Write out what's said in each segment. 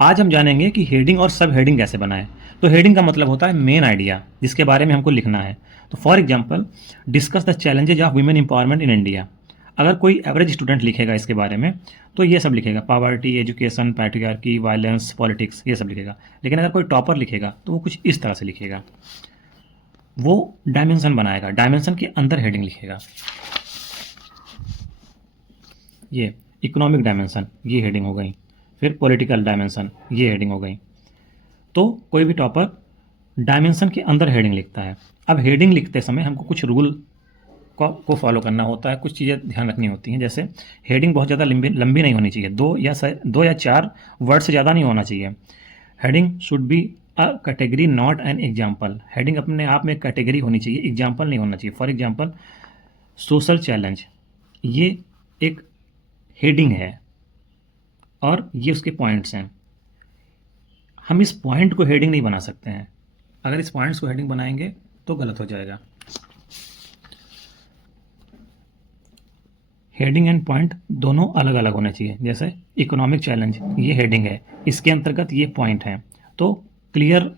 आज हम जानेंगे कि हेडिंग और सब हेडिंग कैसे बनाएं। तो हेडिंग का मतलब होता है मेन आइडिया जिसके बारे में हमको लिखना है। तो for example, discuss the challenges of women empowerment in India. अगर कोई एवरेज स्टूडेंट लिखेगा इसके बारे में तो ये सब लिखेगा, poverty, education, patriarchy, violence, politics, ये सब लिखेगा। लेकिन अगर कोई टॉपर लिखेगा तो वो कुछ इस तरह से लिखेगा, वो डायमेंशन बनाएगा, डायमेंशन के अंदर हेडिंग लिखेगा। ये इकोनॉमिक डायमेंशन, ये हेडिंग हो गई। फिर पॉलिटिकल डायमेंशन, ये हेडिंग हो गई। तो कोई भी टॉपर डायमेंशन के अंदर हेडिंग लिखता है। अब हेडिंग लिखते समय हमको कुछ रूल को फॉलो करना होता है, कुछ चीज़ें ध्यान रखनी होती हैं। जैसे हेडिंग बहुत ज़्यादा लंबी नहीं होनी चाहिए, दो या चार वर्ड से ज़्यादा नहीं होना चाहिए। Heading should be a category not an example. Heading अपने आप में कैटेगरी होनी चाहिए, एग्जाम्पल नहीं होना चाहिए। फॉर एग्जाम्पल, सोशल चैलेंज, ये एक हेडिंग है और ये उसके पॉइंट्स हैं। हम इस पॉइंट को हेडिंग नहीं बना सकते हैं। अगर इस पॉइंट्स को हेडिंग बनाएंगे तो गलत हो जाएगा। हेडिंग एंड पॉइंट दोनों अलग अलग होने चाहिए। जैसे इकोनॉमिक चैलेंज, ये हेडिंग है, इसके अंतर्गत ये पॉइंट है, तो क्लियर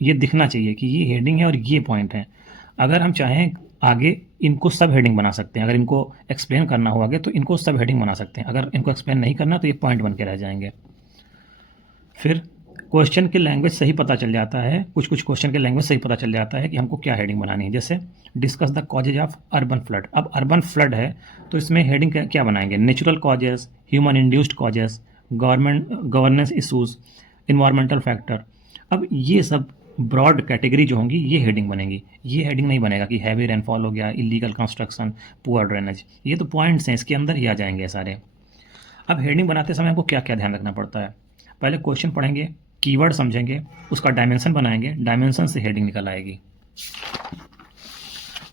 ये दिखना चाहिए कि ये हेडिंग है और ये पॉइंट है। अगर हम चाहें आगे इनको सब हेडिंग बना सकते हैं। अगर इनको एक्सप्लेन करना हो आगे तो इनको सब हेडिंग बना सकते हैं। अगर इनको एक्सप्लेन नहीं करना तो ये पॉइंट बन के रह जाएंगे। फिर क्वेश्चन की लैंग्वेज सही पता चल जाता है, कुछ कुछ क्वेश्चन के लैंग्वेज सही पता चल जाता है कि हमको क्या हेडिंग बनानी है। जैसे discuss the causes of urban flood. अब अर्बन फ्लड है तो इसमें हेडिंग क्या बनाएंगे? Natural causes, human induced causes, governance issues, environmental factor. अब ये सब ब्रॉड कैटेगरी जो होंगी ये हेडिंग बनेगी। ये हेडिंग नहीं बनेगा कि हैवी रेनफॉल हो गया, इलीगल कंस्ट्रक्शन, पुअर ड्रेनेज। ये तो पॉइंट्स हैं, इसके अंदर ही आ जाएंगे सारे। अब हेडिंग बनाते समय हमको क्या क्या ध्यान रखना पड़ता है? पहले क्वेश्चन पढ़ेंगे, कीवर्ड समझेंगे, उसका डायमेंशन बनाएंगे, डायमेंशन से हेडिंग निकल आएगी।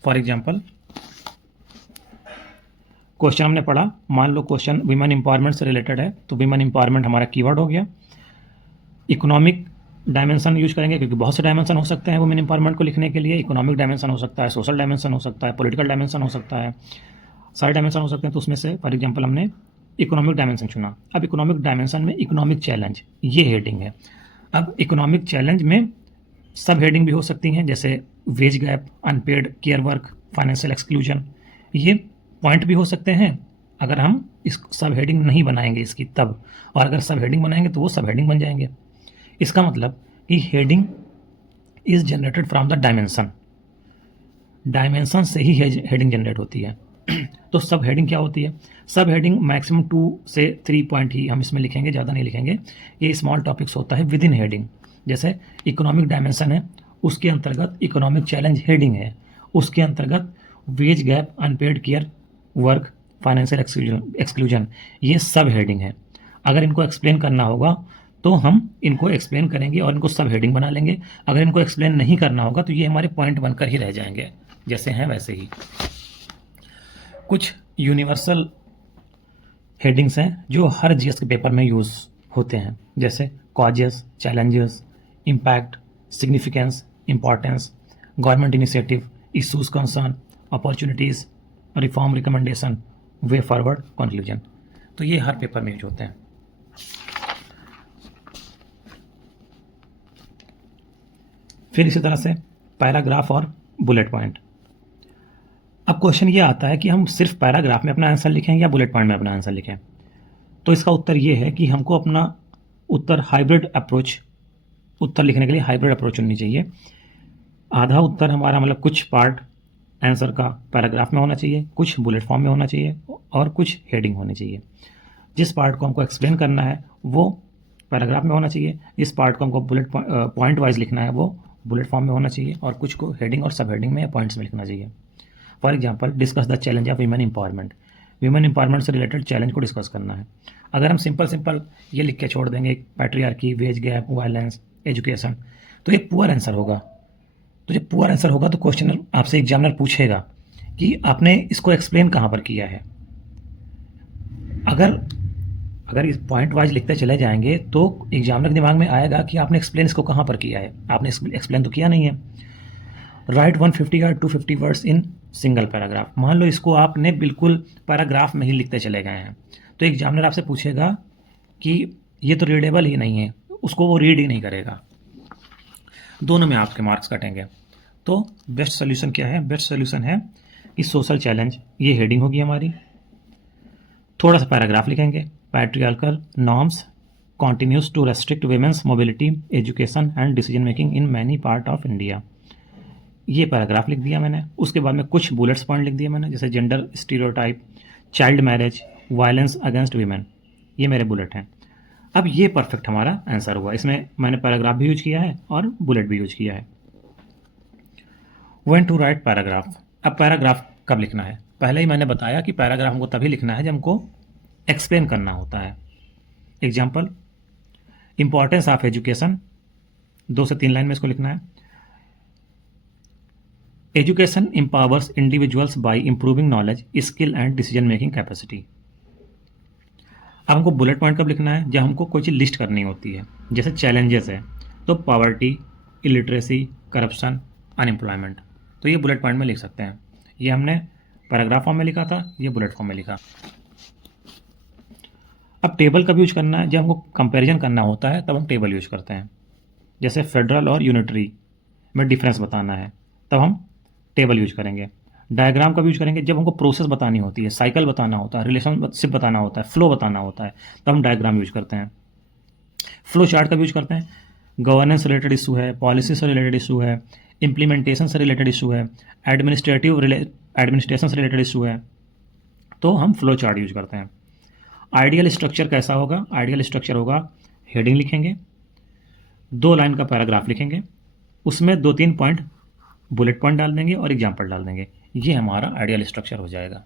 फॉर एग्जांपल, क्वेश्चन हमने पढ़ा, मान लो क्वेश्चन विमेन एम्पावरमेंट से रिलेटेड है, तो विमेन एम्पावरमेंट हमारा कीवर्ड हो गया। इकोनॉमिक डायमेंशन यूज करेंगे क्योंकि बहुत से डायमेंशन हो सकते हैं वुमेन एम्पावरमेंट को लिखने के लिए। इकोनॉमिक डायमेंशन हो सकता है, सोशल डायमेंशन हो सकता है, पॉलिटिकल डायमेंशन हो सकता है, सारे डायमेंशन हो सकते हैं। तो उसमें से फॉर एग्जांपल हमने इकोनॉमिक डायमेंशन चुना। अब इकोनॉमिक डायमेंशन में इकोनॉमिक चैलेंज, ये हेडिंग है। अब इकोनॉमिक चैलेंज में सब हेडिंग भी हो सकती हैं, जैसे wage gap, unpaid care work, financial exclusion. ये पॉइंट भी हो सकते हैं अगर हम इस सब हेडिंग नहीं बनाएंगे इसकी तब, और अगर सब हेडिंग बनाएंगे तो वो सब हेडिंग बन जाएंगे। इसका मतलब कि heading is generated from the dimension, dimension से ही हेडिंग जनरेट होती है। तो सब हेडिंग क्या होती है? सब हेडिंग मैक्सिमम 2 से 3 पॉइंट ही हम इसमें लिखेंगे, ज़्यादा नहीं लिखेंगे। ये स्मॉल टॉपिक्स होता है विद इन हेडिंग। जैसे इकोनॉमिक डायमेंशन है, उसके अंतर्गत इकोनॉमिक चैलेंज हेडिंग है, उसके अंतर्गत wage gap, unpaid care work, financial exclusion, ये सब हेडिंग है। अगर इनको एक्सप्लेन करना होगा तो हम इनको एक्सप्लेन करेंगे और इनको सब हेडिंग बना लेंगे। अगर इनको एक्सप्लेन नहीं करना होगा तो ये हमारे पॉइंट बनकर ही रह जाएंगे, जैसे हैं वैसे ही। कुछ यूनिवर्सल हेडिंग्स हैं जो हर जीएस के पेपर में यूज़ होते हैं, जैसे causes, challenges, impact, significance, importance, government initiative, issues concern, opportunities, reform recommendation, way forward, conclusion. तो ये हर पेपर में यूज होते हैं। फिर इसी तरह से पैराग्राफ और बुलेट पॉइंट। अब क्वेश्चन ये आता है कि हम सिर्फ पैराग्राफ में अपना आंसर लिखें या बुलेट पॉइंट में अपना आंसर लिखें। तो इसका उत्तर ये है कि हमको अपना उत्तर हाइब्रिड अप्रोच, उत्तर लिखने के लिए हाइब्रिड अप्रोच चुननी चाहिए। आधा उत्तर हमारा मतलब कुछ पार्ट आंसर का पैराग्राफ में होना चाहिए, कुछ बुलेट फॉर्म में होना चाहिए और कुछ हेडिंग होनी चाहिए। जिस पार्ट को हमको एक्सप्लेन करना है वो पैराग्राफ में होना चाहिए, जिस पार्ट को हमको बुलेट पॉइंट वाइज लिखना है वो बुलेट फॉर्म में होना चाहिए, और कुछ को हेडिंग और सब हेडिंग में या पॉइंट्स में लिखना चाहिए। For example, discuss the challenge of women empowerment. Women empowerment से रिलेटेड चैलेंज को डिस्कस करना है। अगर हम सिंपल ये लिख के छोड़ देंगे, patriarchy, veg gap, violence, education, तो ये पुअर आंसर होगा। तो जब पुअर आंसर होगा तो क्वेश्चन आपसे एग्जामिनर पूछेगा कि आपने इसको एक्सप्लेन कहाँ पर किया है। अगर इस पॉइंट वाइज लिखते चले जाएंगे तो एग्जामिनर के दिमाग में आएगा कि आपने एक्सप्लेन इसको कहाँ पर किया है, आपने एक्सप्लेन तो किया नहीं है। राइट 150 या 250 वर्ड्स इन सिंगल पैराग्राफ। मान लो इसको आपने बिल्कुल पैराग्राफ में ही लिखते चले गए हैं तो एग्जामिनर आपसे पूछेगा कि ये तो रीडेबल ही नहीं है, उसको वो रीड ही नहीं करेगा, दोनों में आपके मार्क्स कटेंगे। तो बेस्ट सोल्यूशन क्या है? बेस्ट सोल्यूशन है कि सोशल चैलेंज, ये हेडिंग होगी हमारी, थोड़ा सा पैराग्राफ लिखेंगे, patriarchal norms continues to restrict women's mobility, education and decision making in many part of India। ये पैराग्राफ लिख दिया मैंने। उसके बाद में कुछ बुलेट्स पॉइंट लिख दिए मैंने, जैसे gender stereotype, child marriage, violence against women, ये मेरे बुलेट हैं। अब ये परफेक्ट हमारा आंसर हुआ। इसमें मैंने पैराग्राफ भी यूज किया है और बुलेट भी यूज किया है। When to write paragraph. अब पैराग्राफ कब लिखना है? पहले ही मैंने बताया कि पैराग्राफ हमको तभी लिखना है जब हमको एक्सप्लेन करना होता है। एग्जाम्पल, इंपॉर्टेंस ऑफ एजुकेशन, 2 से 3 लाइन में इसको लिखना है। Education empowers individuals by improving knowledge, skill and decision making capacity. अब हमको बुलेट पॉइंट कब लिखना है? जब हमको कोई चीज़ लिस्ट करनी होती है। जैसे चैलेंजेस है तो पॉवर्टी, इलिटरेसी, करप्शन, अनएम्प्लॉयमेंट, तो ये बुलेट पॉइंट में लिख सकते हैं। ये हमने पैराग्राफ फॉर्म में लिखा था, ये बुलेट फॉर्म में लिखा। अब टेबल कब यूज करना है? जब हमको कंपैरिजन करना होता है तब हम टेबल यूज करते हैं। जैसे फेडरल और यूनिटरी में डिफरेंस बताना है तब हम टेबल यूज करेंगे। डायग्राम कब यूज करेंगे? जब हमको प्रोसेस बतानी होती है, साइकिल बताना होता है, रिलेशनशिप बताना होता है, फ्लो बताना होता है, तब हम डायग्राम यूज करते हैं। फ्लो चार्ट कब यूज करते हैं? गवर्नेंस रिलेटेड इशू है, पॉलिसी से रिलेटेड इशू है, इम्प्लीमेंटेशन से रिलेटेड इशू है, एडमिनिस्ट्रेशन से रिलेटेड इशू है, तो हम फ्लो चार्ट यूज करते हैं। आइडियल स्ट्रक्चर कैसा होगा? आइडियल स्ट्रक्चर होगा, हेडिंग लिखेंगे, 2 लाइन का पैराग्राफ लिखेंगे, उसमें 2-3 पॉइंट बुलेट पॉइंट डाल देंगे और एग्जाम्पल डाल देंगे। ये हमारा आइडियल स्ट्रक्चर हो जाएगा।